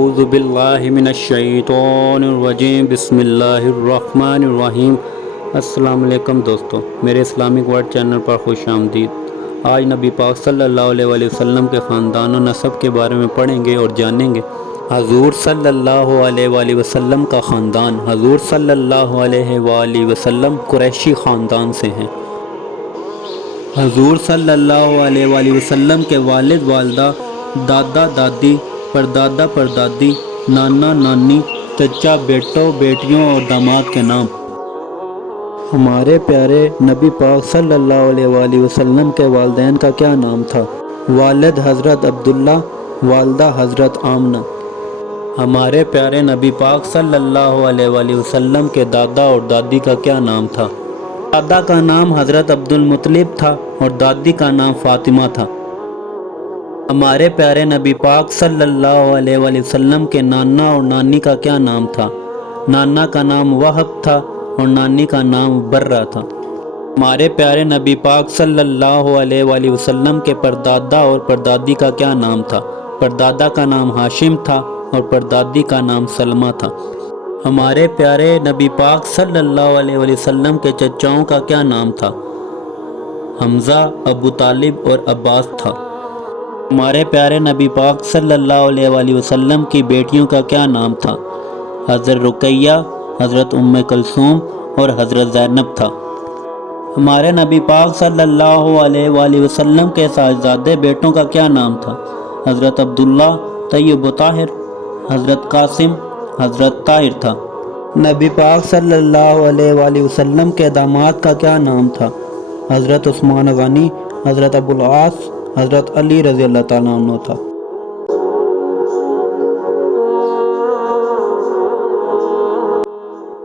اعوذ باللہ من الشیطان الرجیم بسم اللہ الرحمن الرحیم۔ السلام علیکم دوستو، میرے اسلامک ورڈ چینل پر خوش آمدید۔ آج نبی پاک صلی اللہ علیہ وآلہ وسلم کے خاندان و نسب کے بارے میں پڑھیں گے اور جانیں گے۔ حضور صلی اللہ علیہ وآلہ وسلم کا خاندان۔ حضور صلی اللہ علیہ وآلہ وسلم قریشی خاندان سے ہیں۔ حضور صلی اللہ علیہ وآلہ وسلم کے والد والدہ، دادا دادی، پردادا پردادی، نانا نانی، چچا، بیٹوں بیٹیوں اور داماد کے نام۔ ہمارے پیارے نبی پاک صلی اللہ علیہ وآلہ وسلم کے والدین کا کیا نام تھا؟ والد حضرت عبداللہ، والدہ حضرت آمنہ۔ ہمارے پیارے نبی پاک صلی اللہ علیہ وآلہ وسلم کے دادا اور دادی کا کیا نام تھا؟ دادا کا نام حضرت عبدالمطلب تھا اور دادی کا نام فاطمہ تھا۔ ہمارے پیارے نبی پاک صلی اللہ علیہ وآلہ وسلم کے نانا اور نانی کا کیا نام تھا؟ نانا کا نام وہب تھا اور نانی کا نام برہ تھا۔ ہمارے پیارے نبی پاک صلی اللہ علیہ وآلہ وسلم کے پردادا اور پردادی کا کیا نام تھا؟ پردادا کا نام ہاشم تھا اور پردادی کا نام سلمہ تھا۔ ہمارے پیارے نبی پاک صلی اللہ علیہ وآلہ وسلم کے چچاؤں کا کیا نام تھا؟ حمزہ، ابو طالب اور عباس تھا۔ ہمارے پیارے نبی پاک صلی اللہ علیہ وآلہ وسلم کی بیٹیوں کا کیا نام تھا؟ حضرت رقیہ، حضرت ام کلثوم اور حضرت زینب تھا۔ ہمارے نبی پاک صلی اللہ علیہ وآلہ وسلم کے صاحبزادے بیٹوں کا کیا نام تھا؟ حضرت عبداللہ، طیب و طاہر، حضرت قاسم، حضرت طاہر تھا۔ نبی پاک صلی اللہ علیہ وآلہ وسلم کے داماد کا کیا نام تھا؟ حضرت عثمان غنی، حضرت ابو العاص، حضرت علی رضی اللہ تعالیٰ عنہ تھا۔